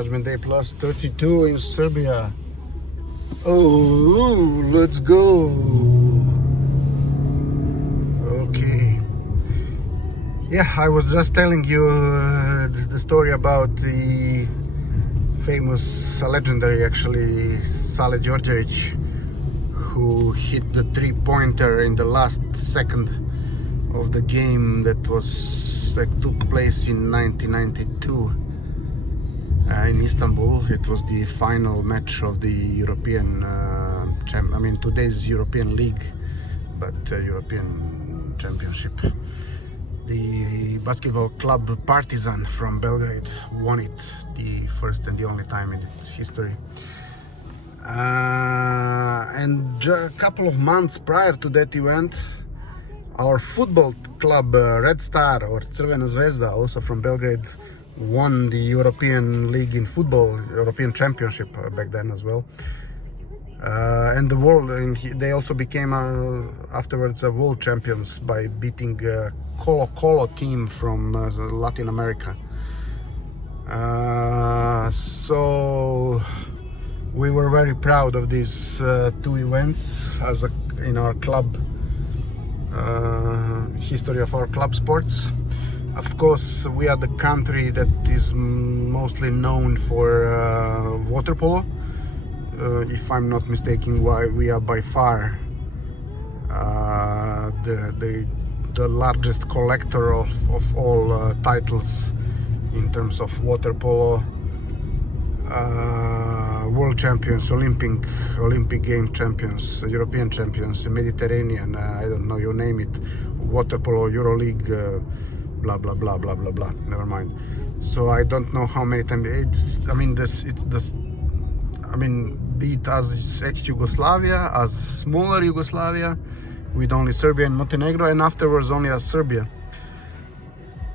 Judgement Day plus 32 in Serbia. Oh, let's go. Okay. Yeah, I was just telling you the story about the famous, legendary actually, Sale Djordjevic, who hit the three-pointer in the last second of the game that took place in 1992 in Istanbul. It was the final match of the European today's European League, but European Championship. The basketball club Partizan from Belgrade won it, the first and the only time in its history. And a couple of months prior to that event, our football club Red Star, or Crvena Zvezda, also from Belgrade, won the European League in football, European Championship back then as well. And the world, and they also became afterwards world champions by beating Colo team from Latin America. So we were very proud of these two events in our club history of our club sports. Of course, we are the country that is mostly known for water polo. If I'm not mistaken, we are by far the largest collector of all titles in terms of water polo. World champions, Olympic game champions, European champions, Mediterranean, I don't know, you name it, water polo, Euroleague, blah blah blah blah blah blah. Never mind. So I don't know how many times be it as ex-Yugoslavia, as smaller Yugoslavia, with only Serbia and Montenegro, and afterwards only as Serbia.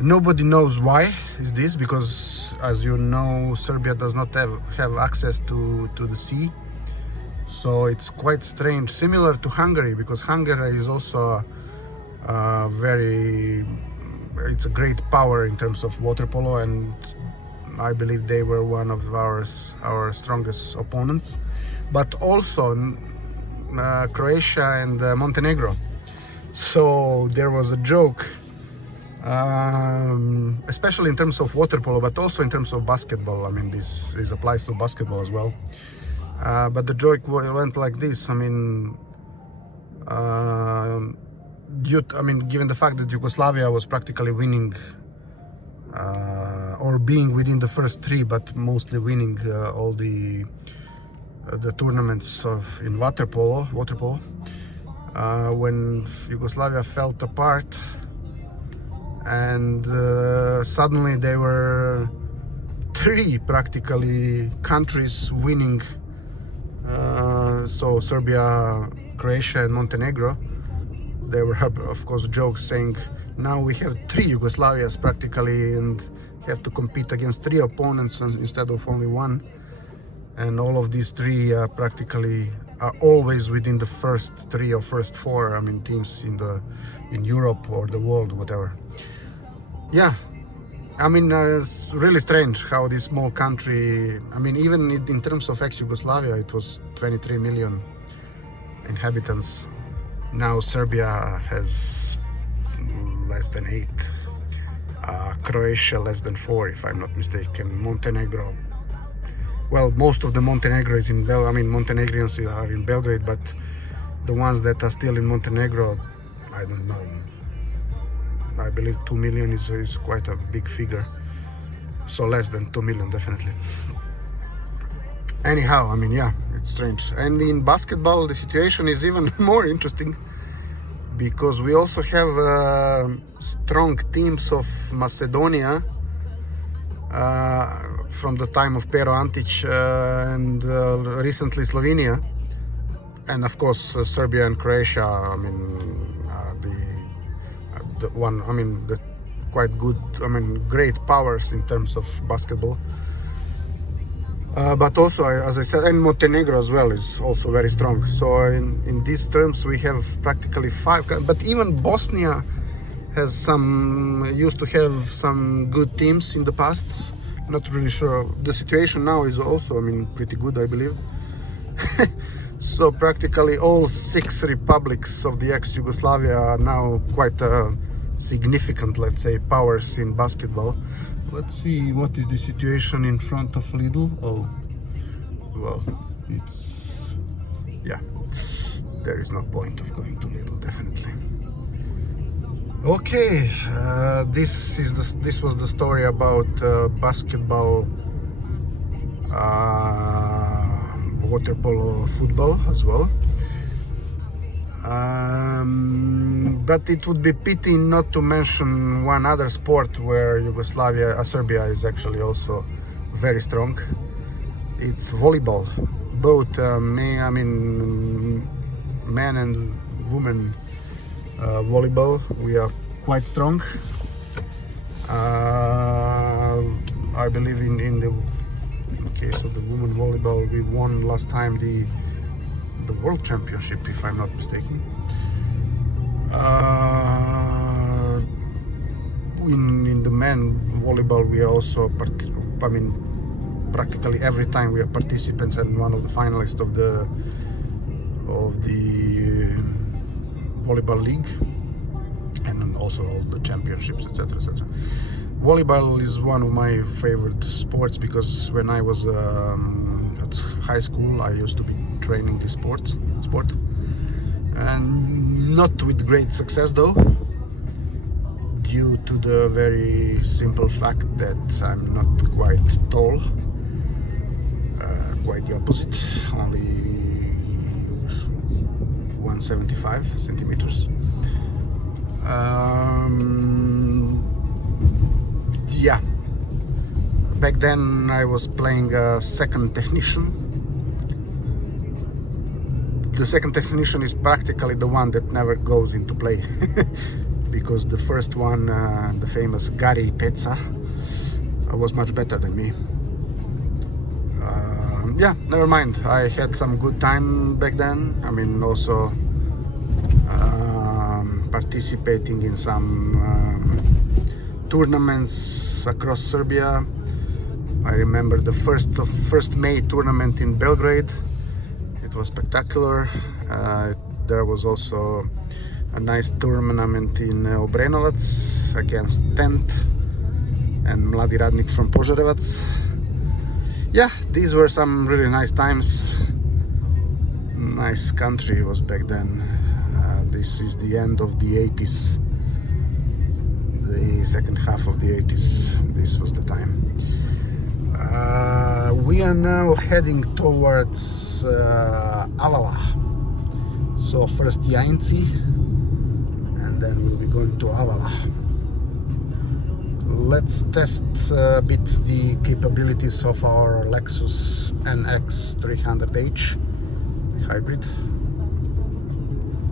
Nobody knows why is this, because as you know, Serbia does not have access to the sea. So it's quite strange, similar to Hungary, because Hungary is also it's a great power in terms of water polo, and I believe they were one of our strongest opponents. But also Croatia and Montenegro. So there was a joke, especially in terms of water polo, but also in terms of basketball. I mean, this applies to basketball as well. But the joke went like this. Given the fact that Yugoslavia was practically winning, or being within the first three, but mostly winning all the tournaments in water polo, when Yugoslavia fell apart, and suddenly there were three practically countries winning. So Serbia, Croatia, and Montenegro. There were, of course, jokes saying, now we have three Yugoslavias practically and have to compete against three opponents instead of only one. And all of these three practically are always within the first three or first four, teams in Europe or the world, whatever. Yeah, it's really strange how this small country, even in terms of ex-Yugoslavia, it was 23 million inhabitants. Now Serbia has less than 8, Croatia less than 4, if I'm not mistaken. Montenegro, well, most of the Montenegro is in Montenegrins are in Belgrade, but the ones that are still in Montenegro, I don't know. I believe 2 million is quite a big figure. So less than 2 million, definitely. Anyhow, yeah, it's strange. And in basketball, the situation is even more interesting, because we also have strong teams of Macedonia from the time of Pero Antic and recently Slovenia, and of course Serbia and Croatia. The quite good, great powers in terms of basketball. But also, as I said, and Montenegro as well is also very strong. So in these terms, we have practically 5. But even Bosnia used to have some good teams in the past, Not really sure. The situation now is also, I mean, pretty good, I believe. So practically all 6 republics of the ex-Yugoslavia are now quite significant, let's say, powers in basketball. Let's see what is the situation in front of Lidl. Oh, well, it's, yeah, there is no point of going to Lidl, definitely. Okay, this was the story about basketball, water polo, football as well. But it would be pity not to mention one other sport where Serbia is actually also very strong. It's volleyball. Both men and women volleyball. We are quite strong. I believe in the case of the women volleyball, we won last time the world championship, if I'm not mistaken. In the men volleyball, we are also practically every time we are participants and one of the finalists of the volleyball league, and also all the championships, etc., etc. Volleyball is one of my favorite sports because when I was at high school, I used to be training this sport, and not with great success though, due to the very simple fact that I'm not quite tall, quite the opposite, only 175 centimeters. Yeah, back then I was playing a second technician. The second technician is practically the one that never goes into play because the first one, the famous Gary Peca, was much better than me. Yeah, never mind. I had some good time back then. I mean, also participating in some tournaments across Serbia. I remember the first May tournament in Belgrade. It was spectacular. There was also a nice tournament in Obrenovac against Tent and Mladi Radnik from Požarevac. Yeah, these were some really nice times. Nice country was back then. This is the end of the 80s. The second half of the 80s. This was the time. We are now heading towards Avala. So first Jainci, and then we'll be going to Avala. Let's test a bit the capabilities of our Lexus NX 300H hybrid.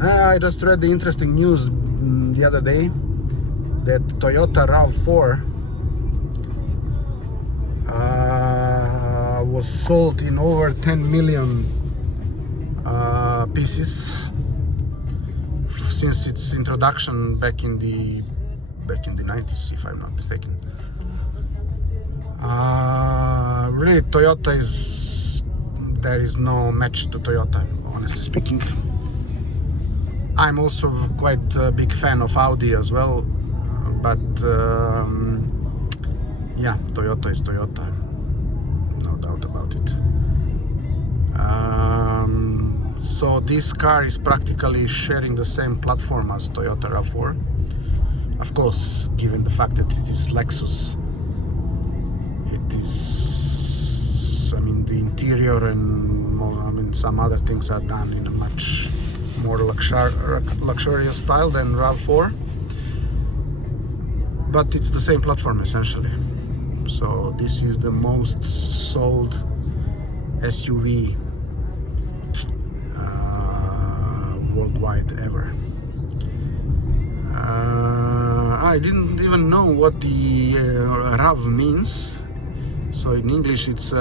I just read the interesting news the other day that Toyota RAV4 was sold in over 10 million pieces since its introduction back in the 90s, if I'm not mistaken. Really, Toyota there is no match to Toyota, honestly speaking. I'm also quite a big fan of Audi as well, but yeah, Toyota is Toyota, no doubt about it. So this car is practically sharing the same platform as Toyota RAV4. Of course, given the fact that it is Lexus, it is, I mean, the interior and some other things are done in a much more luxurious style than RAV4, but it's the same platform essentially. So this is the most sold SUV worldwide ever. I didn't even know what the RAV means. So in English it's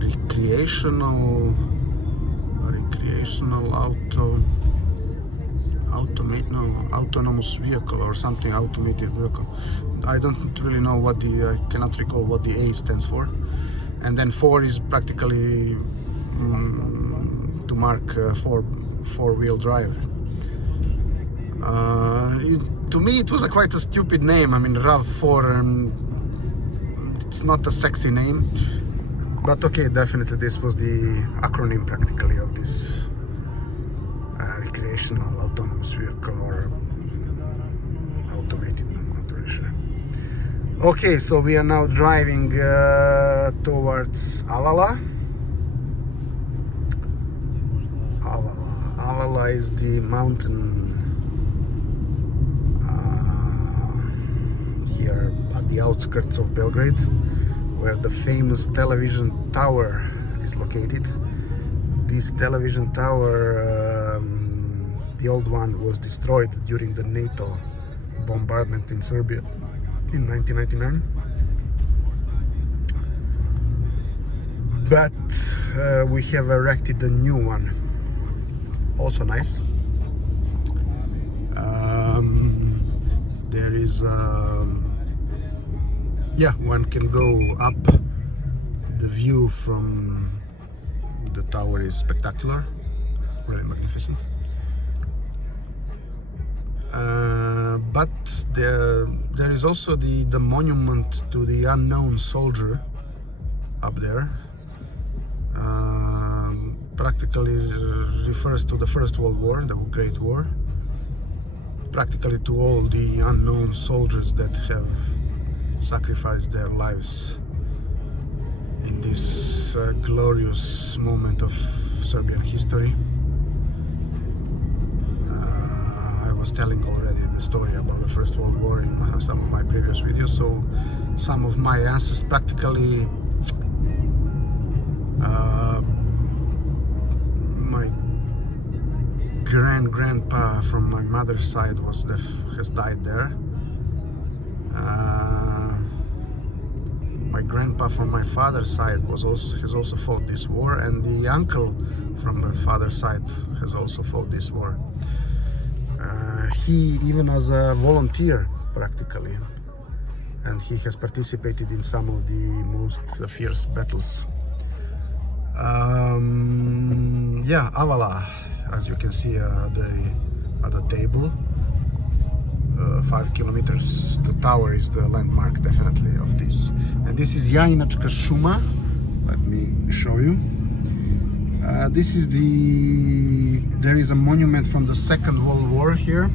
recreational autonomous vehicle or something, automated vehicle. I don't really know what I cannot recall what the A stands for. And then 4 is practically to mark four-wheel drive. To me, it was quite a stupid name. I mean, RAV4. It's not a sexy name, but okay, definitely this was the acronym practically of this recreational autonomous vehicle or automated. I'm not really sure. Okay, so we are now driving towards Avala. Avala is the mountain here at the outskirts of Belgrade, where the famous television tower is located. This television tower, the old one, was destroyed during the NATO bombardment in Serbia in 1999. But we have erected a new one, also nice. There is one can go up. The view from the tower is spectacular, really magnificent. But there is also the monument to the unknown soldier up there. Practically refers to the First World War, the Great War. Practically to all the unknown soldiers that have sacrificed their lives in this glorious moment of Serbian history. I was telling already the story about the First World War in some of my previous videos, so some of my ancestors practically my grandpa from my mother's side has died there. My grandpa from my father's side has also fought this war, and the uncle from my father's side has also fought this war. He even as a volunteer practically, and he has participated in some of the most fierce battles. Avala, as you can see at the table, 5 kilometers. The tower is the landmark definitely of this. And this is Jainačka šuma. Let me show you. There is a monument from the Second World War here,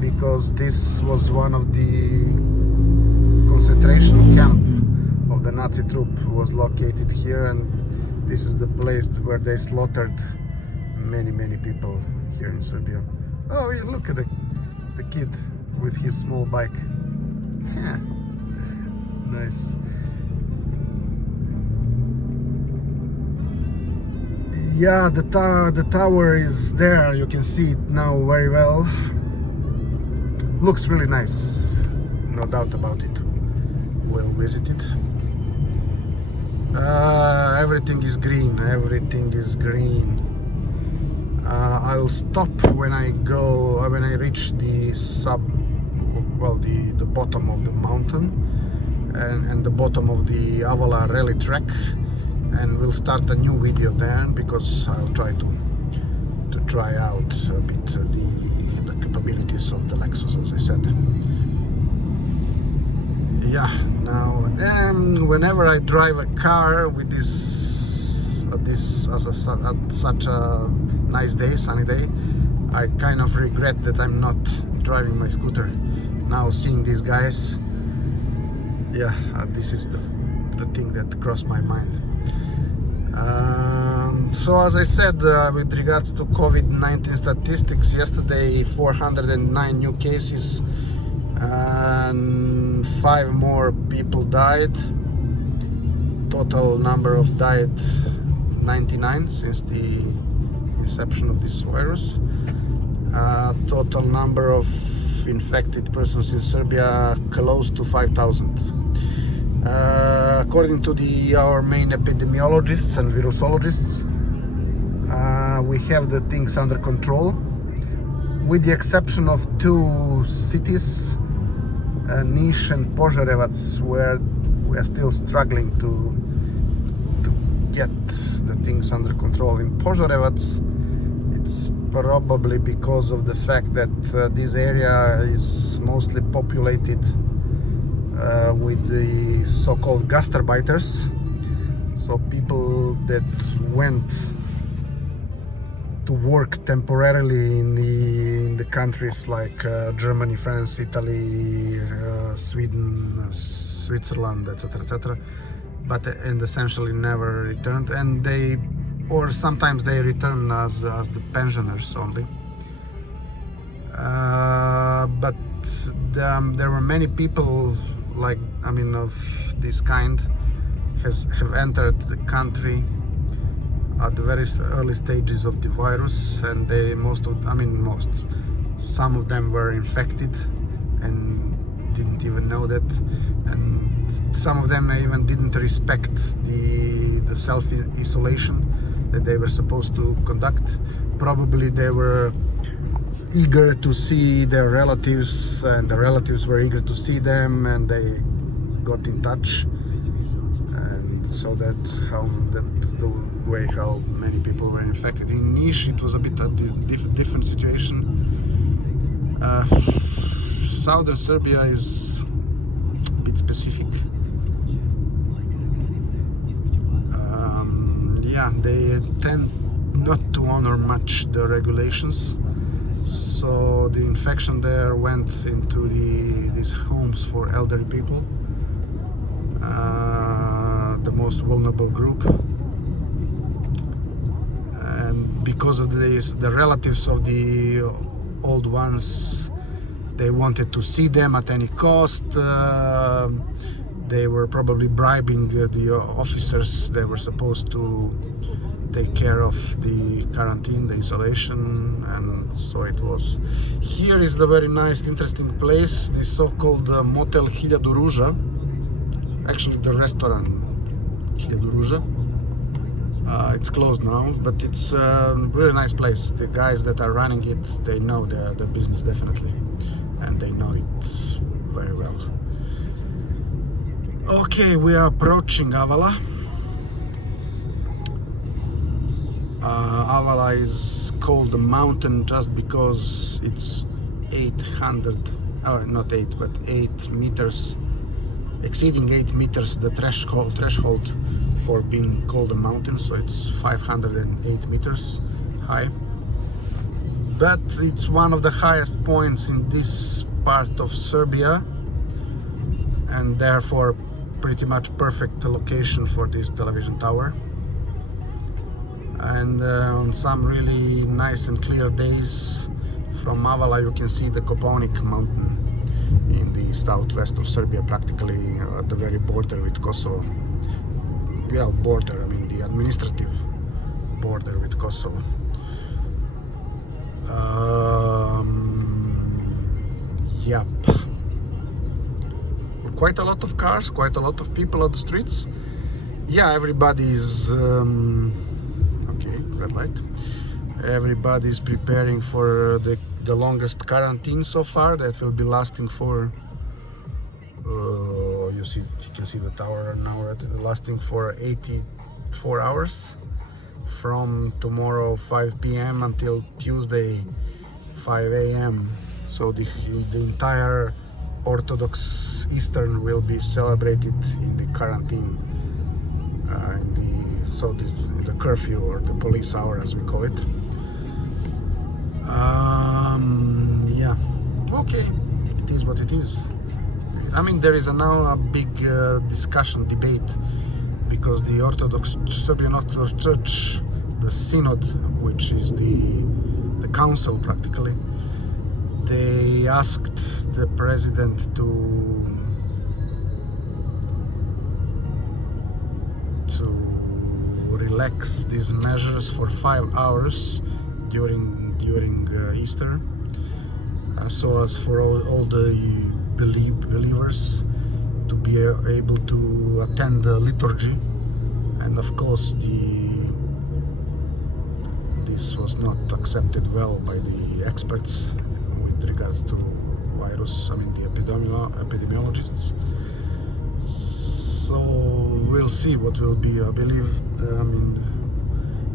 because this was one of the concentration camp of the Nazi troop was located here, and this is the place where they slaughtered many people here in Serbia. Oh, look at the kid with his small bike. Yeah. Nice. Yeah, the tower is there. You can see it now very well. Looks really nice, no doubt about it. Well visited. Everything is green. Everything is green. I'll stop when I reach the bottom of the mountain and the bottom of the Avala rally track, and we'll start a new video there, because I'll try to try out a bit the capabilities of the Lexus, as I said. Yeah, now whenever I drive a car with such a nice day, sunny day, I kind of regret that I'm not driving my scooter. Now seeing these guys, this is the thing that crossed my mind. So as I said, with regards to COVID-19 statistics, yesterday 409 new cases and 5 more people died. Total number of died 99 since the inception of this virus. Total number of infected persons in Serbia close to 5,000. According to our main epidemiologists and virusologists, we have the things under control, with the exception of 2 cities Niš and Požarevac, where we are still struggling to get the things under control. In Požarevac, it's probably because of the fact that this area is mostly populated with the so-called gastarbeiters, so people that went to work temporarily in the countries like Germany, France, Italy, Sweden, Switzerland, etc., but and essentially never returned, and they, or sometimes they return as the pensioners only. But there were many people of this kind have entered the country at the very early stages of the virus, and some of them were infected and didn't even know that, and some of them even didn't respect the self-isolation that they were supposed to conduct. Probably they were eager to see their relatives, and the relatives were eager to see them, and they got in touch, and so that's the way how many people were infected. In Niš it was a bit of a different situation. Southern Serbia is a bit specific. They tend not to honor much the regulations, so the infection there went into these homes for elderly people, the most vulnerable group. And because of this, the relatives of the old ones, they wanted to see them at any cost. They were probably bribing the officers they were supposed to take care of the quarantine, the isolation, and so it was. Here is the very nice, interesting place, the so-called Motel Hiljadu Ruža. Actually, the restaurant Hiljadu Ruža. It's closed now, but it's a really nice place. The guys that are running it, they know the business definitely, and they know it very well. Okay, we are approaching Avala. Avala is called the mountain just because it's 8 meters, exceeding 8 meters the threshold for being called a mountain, so it's 508 meters high. But it's one of the highest points in this part of Serbia, and therefore pretty much perfect location for this television tower. And on some really nice and clear days from Avala you can see the Kopaonik mountain in the southwest of Serbia, practically at the very border with Kosovo. Well, the administrative border with Kosovo. Yep. Quite a lot of cars, quite a lot of people on the streets. Yeah, everybody's okay, red light. Everybody's preparing for the longest quarantine so far, that will be lasting for you can see the tower now, lasting for 84 hours from tomorrow 5 p.m. until Tuesday 5 a.m. So the entire Orthodox Eastern will be celebrated in the quarantine, in the curfew, or the police hour as we call it. Yeah, okay, it is what it is. There is now a big debate, because the Serbian Orthodox Church, the Synod, which is the council practically, they asked the president to relax these measures for 5 hours during Easter, so as for all the believers to be able to attend the liturgy. And of course this was not accepted well by the experts with regards to virus, I mean the epidemiologists. So we'll see what will be. I believe,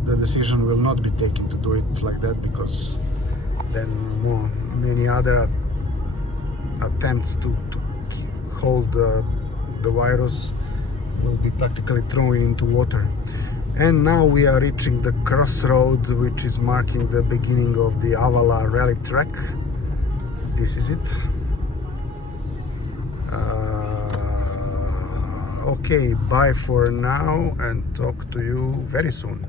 the decision will not be taken to do it like that, because then many other attempts to hold the virus will be practically thrown into water. And now we are reaching the crossroad, which is marking the beginning of the Avala rally track. This is it. Okay, bye for now, and talk to you very soon.